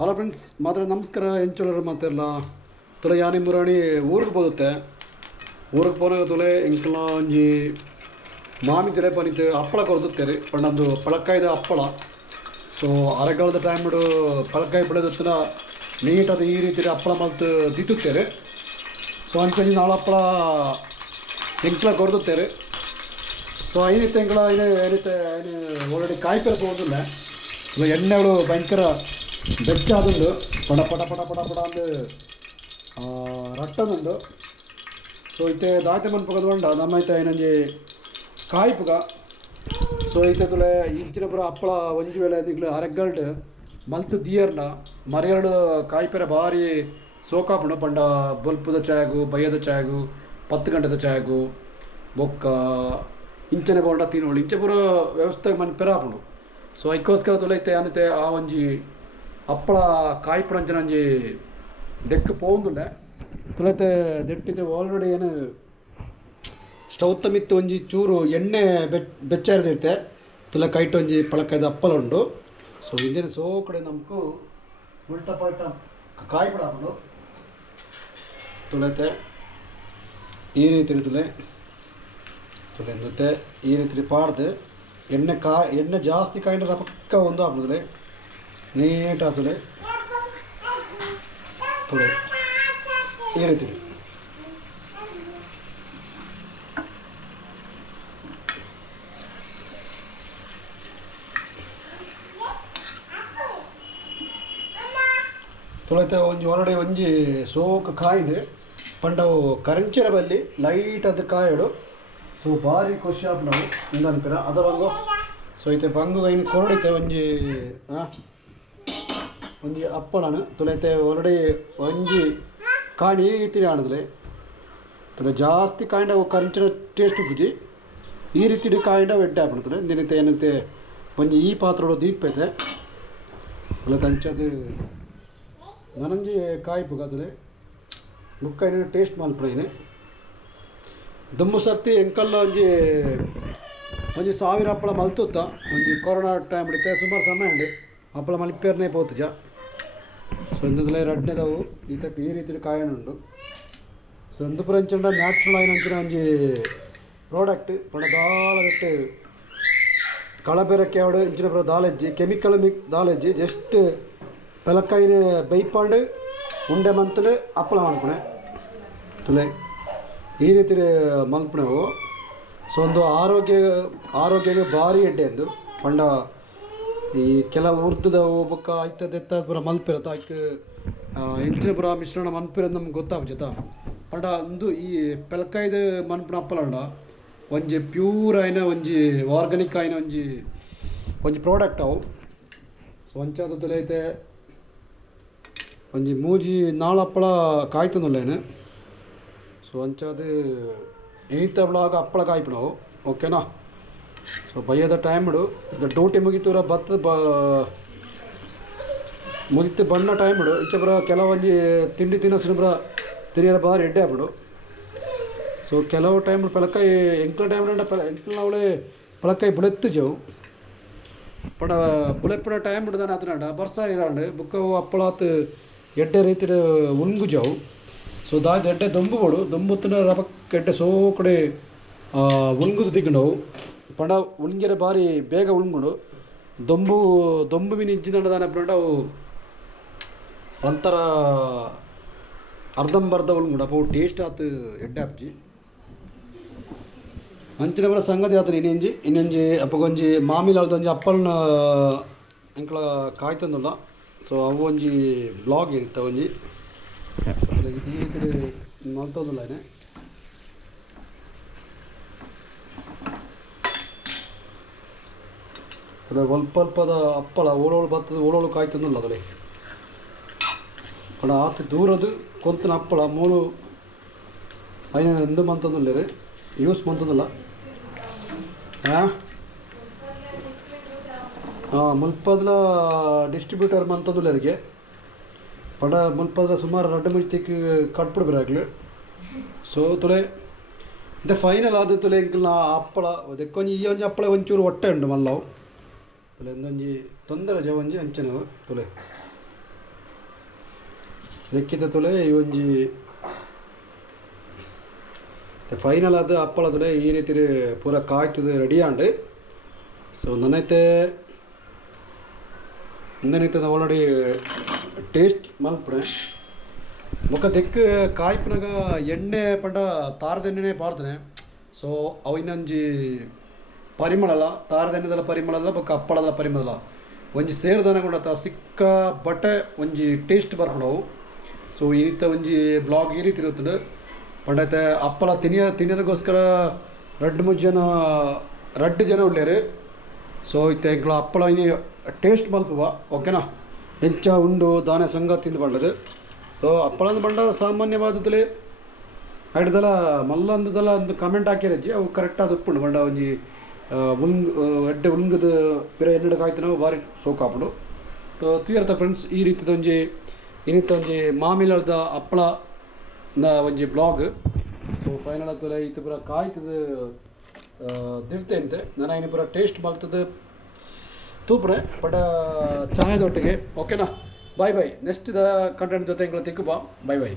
Hello friends, ಮಾತ್ರ ನಮಸ್ಕಾರ. ಎಂಚೋಳರು ಮಾತೆಲ್ಲ ತುಲೆ ಯಾನಿ ಮುರಾಣಿ ಊರಿಗೆ ಬೋದುತ್ತೆ. ಊರಿಗೆ ಪೋನಾಗ ತುಲೆ ಇಂಕಲ ಒಂಜಿ ಮಾಮಿ ತಿಳೆ ಪನಿತ್ತು ಹಪ್ಪಳ ಕೊರ್ದುತ್ತೇರಿ ಪಂಡಂದು ಪಳಕ್ಕಾಯ್ದ ಹಪ್ಪಳ. ಸೊ ಅರೆಗಾಲದ ಟೈಮ್ಡು ಪಳಕ್ಕಾಯಿ ಬೆಳೆದತ್ತಿನ ನೀಟಾದ ಈ ರೀತಿ ಹಪ್ಪಳ ಮಲ್ತು ದಿತ್ತುತ್ತೇರಿ. ಸೊ ಅಂಚೆ ನಾಳೆ ಹಪ್ಪಳ ಎಂಕ್ಲ ಕೊರ್ದುತ್ತೇರಿ. ಸೊ ಐನಿತ್ತು ಎಂಕ್ಲ ಏನಿತ್ತೆ ಆಲ್ರೆಡಿ ಕಾಯ್ಪೆಲ್ಲ ಹೋಗೋದಿಲ್ಲ. ಸೊ ಎಣ್ಣೆಗಳು ಭಯಂಕರ ಬೆಚ್ಚಾದೊಂದು ಪಡ ಪಟ ಪಟ ಪಟ ಪಡ ಅಂದು ರಟ್ಟದೊಂದು. ಸೊ ಇತ್ತೆ ದಾತೆ ಮನ್ಪಕದ್ಕೊಂಡ ನಮ್ಮೈತೆ ಏನಂಜಿ ಕಾಯ್ಪುಗ. ಸೊ ಐತೆ ತುಳೆ ಇಂಚಿನ ಪುರ ಹಪ್ಪಳ ಒಂಜಿ ವೇಳೆ ನಿಗ್ಲು ಅರೆಗಲ್ಡ್ ಮಲ್ತು ದಿಯರ್ನ ಮರೆರಡು ಕಾಯ್ಪೆರ ಭಾರಿ ಸೋಕಾಪುಂಡು ಪಂಡ ಬೊಲ್ಪುದ ಚಾಯಗು ಬಯ್ಯದ ಚಾಯಗು 10 ಗಂಟೆದ ಚಾಯಗು ಬೊಕ್ಕ ಇಂಚನೆ ಬೋಂಡ ತಿನ್ನೋಳು ಇಂಚೆ ಪೂರ ವ್ಯವಸ್ಥೆ ಮನ್ಪೆರ ಆಪುಂಡು. ಸೊ ಐಕ್ಕೋಸ್ಕರ ತುಲೈತೆ ಅನ್ನತೆ ಆ ಒಂಜಿ ಹಪ್ಪಳ ಕಾಯ್ಪುಡಂಚನ ಒಂಜಿ ದೆಕ್ಕು ಪೋಂದುಲ್ಲೆ ತುಲೈತೆ ದೆಟ್ಟಿದೆ. ಆಲ್ರೆಡಿ ಏನು ಸ್ಟವ್ ತಮಿತ್ತು ಒಂಜಿ ಚೂರು ಎಣ್ಣೆ ಬೆಚ್ಚಾರ್ದಿರ್ತೆ ತುಲ ಕೈಟ್ ಒಂಜಿ ಪಳಕಾಯ್ದ ಹಪ್ಪಲ ಉಂಡು. ಸೊ ಇಂದಿನ ಸೋ ಕಡೆ ನಮಕು ಉಲ್ಟ ಪಲ್ಟ ಕಾಯ್ಪುಡ ಹಾಕೊಂಡು ತುಲೈತೆ ಈ ರೀತಿ ತುಲೆ ತುಲೆ ಈ ರೀತಿ ಪಾಡ್ದು ಎಣ್ಣೆ ಜಾಸ್ತಿ ಕಾಯ್ನ ಪಕ್ಕ ಒಂದು ಹಾಕ್ಬಿಡುತ್ತೆ ನೀಟ್ ಆಗ್ತದೆ ತುಳೆ ಈ ರೀತಿ. ತುಳಿತ ಒಂಜಿ ಹೊರಡೆ ಒಂಜಿ ಸೋಕು ಕಾಯ್ದು ಪಂಡವು ಕರಂಚಿನ ಬಲ್ಲಿ ಲೈಟ್ ಅದು ಕಾಯಡು. ಸೊ ಭಾರಿ ಖುಷಿ ಆಪ್ ನಾವು ಇಂದನ್ಪಿರ ಅದ ಬಂಗು. ಸೊ ಐತೆ ಬಂಗು ಐನು ಕೊರಡೈತೆ ಒಂಜಿ ಒಂಜಿ ಹಪ್ಪಳನು ತುಲೈತೆ ಆಲ್ರೆಡಿ ಒಂಜಿ ಕಾಣಿ ಈತಿರಿ ಆಣದಲೆ ತುಲೆ ಜಾಸ್ತಿ ಕಾಂಡ ಕರಂಚಿನ ಟೇಸ್ಟ್ ಉಪ್ಪುಜಿ ಈ ರೀತಿ ಕಾಂಡ ಎಡ್ಡೆ ಹಾಕ್ಬಿಡ್ತದೆ. ದಿನತೆ ಏನಂತೆ ಒಂಜಿ ಈ ಪಾತ್ರೋಡು ದೀಪ ಐತೆ ತುಲೆ ತಂಚದು ನನಂಜಿ ಕಾಯ್ಪುಗ ತುಲೆ ಬುಕ್ಕ ಏನೇನು ಟೇಸ್ಟ್ ಮಲ್ಪಡೇನೆ ದುಮ್ಮು ಸರ್ತಿ ಎಂಕಲ್ಲ ಒಂಜಿ 1000 ಹಪ್ಪಳ ಮಲ್ತುತ್ತ ಒಂಜಿ ಕೊರೋನಾ ಟೈಮ್ ಹಿಡಿತೆ ಸುಮಾರು ಸಮಯ ಉಂಡು ಹಪ್ಪಳ ಮಲ್ಪೇರ್ನೇ ಪೋತುಜ. ಸೊ ಇಂದಲೇ ರಡ್ನೆದವು ಈತಕ್ಕೆ ಈ ರೀತಿ ಕಾಯನುಂಡು. ಸೊ ಒಂದು ಪುರಂಚಂಡ ನ್ಯಾಚುರಲ್ ಆಯ್ನ ಅಂಚಿನ ಒಂಜಿ ಪ್ರಾಡಕ್ಟ್ ಪಂಡ ದಾಳಗಟ್ಟು ಕಳಬೆರಕ್ಕೆ ಅವಡು ಇಂಚಿನ ಪುರ ದಾಲೆಜ್ಜಿ ಕೆಮಿಕಲ್ ದಾಲೆಜ್ಜಿ ಜಸ್ಟ್ ಪೆಲಕ್ಕಾಯಿನ ಬೈಪಾಂಡು ಉಂಡೆ ಮಂತಲು ಹಪ್ಪಳ ಮಲ್ಪಣೆ ತುಲೆ ಈ ರೀತಿ ಮಲ್ಪಣೆವು. ಸೊ ಒಂದು ಆರೋಗ್ಯಗೆ ಭಾರಿ ಎಡ್ಡೆ ಎಂದು ಪಂಡ ಈ ಕೆಲವು ಉರ್ದದ ಬೊಕ್ಕ ಐತದೆತ್ತ ಪೂರ ಮಲ್ಪಿರತ್ತ ಐಕ್ ಹೆಂಚಿನ ಪುರ ಮಿಶ್ರಣ ಮನ್ಪಿರೋದು ನಮ್ಗೆ ಗೊತ್ತಾಗ್ಜತ ಪಂಡ ಒಂದು ಈ ಪೆಲಕಾಯ್ದು ಮನ್ಪುನ ಹಪ್ಪಲ ಉಂಡ ಒಂಜಿ ಪ್ಯೂರ್ ಆಯ್ನ ಒಂಜಿ ಆರ್ಗಾನಿಕ್ ಆಯ್ನ ಒಂಜಿ ಪ್ರಾಡಕ್ಟ್ ಅವು. ಸೊ ಅಂಚಾದ ತುಲೈತೆ ಒಂಜಿ ಮೂಜಿ 4 ಹಪ್ಪಳ ಕಾಯ್ತಂದುಲ್ಲೇನು. ಸೊ ಅಂಚಾದ ಏಯ್ತ ಬ್ಲಾಗ್ ಹಪ್ಪಳ ಕಾಯ್ಪುಣವು ಓಕೆನಾ. ಸೊ ಬಯ್ಯದ ಟೈಮ್ಡು ಈಗ ಡ್ಯೂಟಿ ಮುಗಿತೂರ ಮುಗಿತು ಬಣ್ಣ ಟೈಮ್ಡು ಇಂಚೆ ಬರ ಕೆಲವೊಂಜಿ ತಿಂಡಿ ತಿನ್ನಸಿನ ಬರ ತಿರಿಯರ ಬಾರಿ ಎಡ್ಡೆ ಆಗ್ಬಿಡು. ಸೊ ಕೆಲವು ಟೈಮ್ ಪಳಕಾಯಿ ಎಂಕ್ಲ ಟೈಮ್ ಎಂಕ್ಲ ಅವಳೆ ಪಳಕಾಯಿ ಬುಳೆತ್ತು ಜವು ಪಡ ಬುಳೆಪುಡ ಟೈಮ್ ಹಿಡ್ದಾನೆ ಆತನಾಡ ಬರ್ಸ ಇರಾಂಡು ಬುಕ್ಕವು ಹಪ್ಪಳಾತ್ ಎಡ್ಡೆ ರೀತಿ ಉಣ್ಗು ಜವು. ಸೊ ದಾಯ್ತು ಎಡ್ಡೆ ದೊಂಬುಗಳು ದೊಂಬುತ್ತಿನ ರಬಕ್ಕೆ ಎಡ್ಡೆ ಸೋ ಕಡೆ ಉಣ್ಗುದು ತಿಕ್ಕಂಡವು ಪಂಡ ಉಣ್ಗೆರೆ ಭಾರಿ ಬೇಗ ಉಣ್ಗುಡು ದೊಂಬು ಮೀನು ಇಜ್ಜಿದಂಡದಾನ ಪಂಡ ಅವು ಒಂಥರ ಅರ್ಧಂಬರ್ಧ ಉಣ್ಗುಡು ಅಪ್ಪ ಅವು ಟೇಸ್ಟ್ ಆತು ಎಡ್ಡೆ ಅಪ್ಜಿ ಅಂಚಿನ ಬರ ಸಂಗತಿ ಆತನ ಇನ್ನೊಂಜಿ ಅಪ್ಪಗೊಂಜಿ ಮಾಮಿಲಾಳ್ದೊಂಜಿ ಹಪ್ಪಳನ್ನ ಅಂಕಳ ಕಾಯ್ತಂದುಲ್ಲ. ಸೊ ಅವು ಒಂಜಿ ಬ್ಲಾಗ್ ಇರುತ್ತೆ ಒಂಜಿ ಈ ರೀತಿ ಮಲ್ತಂದುಲ್ಲ ಏನೇ ಅದ ಅಲ್ಪದ ಹಪ್ಪಳ ಓಳೋಳು ಬರ್ತದೆ ಓಳೋಳು ಕಾಯ್ತಂದಿಲ್ಲ ಅದರಲ್ಲಿ ಕಡ ಆತ ದೂರದು ಕೊಂತನ ಹಪ್ಪಳ 3 5 ಮಂತಂದಿಲ್ಲ ರೀ ಯೂಸ್ ಮಂತಂದಿಲ್ಲ ಮುಲ್ಪದ್ಲ ಡಿಸ್ಟ್ರಿಬ್ಯೂಟರ್ ಮಂತಂದುಲ್ಲರಿಗೆ ಪಡ ಮುಲ್ಪದ ಸುಮಾರು 2 ಮಿತಿക്ക് ಕಟ್ಬಿಡ್ಬರಾಗ್ಲಿ. ಸೊ ತುಳೆ ಇದು ಫೈನಲ್ ಆದ ತುಲೆ ಎಂಕಲ್ನ ಹಪ್ಪಳ ಅದಕ್ಕೊಂಜಿ ಈ ಒಂಜಿ ಹಪ್ಪಳ ಒಂಚೂರು ಹೊಟ್ಟೆ ಉಂಡು ಮಲ್ಲವು ತುಲೆ ಒಂದೊಂಜಿ ತೊಂದರೆ ಜವಂಜಿ ಅಂಚೆನವು ತುಲೆ ದೆಕ್ಕಿದ ತುಲೆ ಈ ಒಂಜಿ ಫೈನಲ್ ಅದು ಅಪ್ಪಳ ತುಲೆ ಈ ರೀತಿ ಪೂರ ಕಾಯ್ತದೆ ರೆಡಿ ಆಂಡ್. ಸೊ ನನ್ನೈತೆ ಆಲ್ರೆಡಿ ಟೇಸ್ಟ್ ಮಲ್ಪಡೆ ಮುಖ ದೆಕ್ಕ ಕಾಯ್ಪಿನಾಗ ಎಣ್ಣೆ ಪಂಡ ತಾರದ ಎಣ್ಣೆನೇ ಪಾಡ್ತಾನೆ. ಸೊ ಅವು ಇನ್ನೊಂಜಿ ಪರಿಮಳ ತಾರದ ಎಣ್ಣೆದಲ್ಲ ಪರಿಮಳದ ಬೊಕ್ಕ ಅಪ್ಪಳದ ಪರಿಮಳ ಒಂಜಿ ಸೇರಿದಾನ ಕೂಡ ಸಿಕ್ಕ ಬಟ್ಟೆ ಒಂಜಿ ಟೇಸ್ಟ್ ಬರ್ಕೊಡವು. ಸೊ ಈತ ಒಂಜಿ ಬ್ಲಾಗ್ ಈ ರೀತಿ ಇರುತ್ತದೆ ಪಂಡೈತೆ ಅಪ್ಪಳ ತಿನ್ನೋದಕ್ಕೋಸ್ಕರ ರಡ್ಡು ಜನ ಉಳ್ಳೇರು. ಸೊ ಇತ್ತೆ ಎಂಕ್ಲ ಅಪ್ಪಳ ಇನಿ ಟೇಸ್ಟ್ ಮಲ್ಪುವ ಓಕೆನಾ ಹೆಂಚ ಉಂಡು ದಾನೆ ಸಂಗ ತಿಂದು ಬಂಡದು. ಸೊ ಅಪ್ಪಳಂದು ಬಂಡ ಸಾಮಾನ್ಯವಾದದಲ್ಲಿ ಹಿಡ್ದಲ್ಲ ಮಲ್ಲೊಂದುದಲ್ಲ ಒಂದು ಕಮೆಂಟ್ ಹಾಕಿರಜ್ಜಿ ಅವು ಕರೆಕ್ಟಾಗಿ ಉಪ್ಪುಂಡು ಬಂಡ ಒಂಜಿ ಎಡ್ಡೆ ಉಳ್ಗದ ಬೇರೆ ಎನ್ನಡ ಕಾಯ್ತು ನಾವು ಭಾರಿ ಸೋಕಾಪುಡು. ತುಯರ್ತ ಫ್ರೆಂಡ್ಸ್ ಈ ರೀತಿದ ಒಂಜಿ ಮಾಮಿಲದ ಅಪ್ಪಳ ಒಂಜಿ ಬ್ಲಾಗ್. ಸೊ ಫೈನಲ್ ಆಗ್ತದೆ ಇದು ಪೂರ ಕಾಯ್ತದ ದಿಡ್ತೆ ಅಂತೆ ನಾನು ಇನ್ನು ಪೂರ ಟೇಸ್ಟ್ ಮಾಡ್ತದೆ ತೂಪ್ರೆ ಬಟ್ ಚಾಯದೊಟ್ಟಿಗೆ ಓಕೆನಾ. ಬಾಯ್ ಬಾಯ್ ನೆಕ್ಸ್ಟ್ ಕಂಟೆಂಟ್ ಜೊತೆ ತಿಕ್ಕು ಬಾ. ಬಾಯ್ ಬಾಯ್.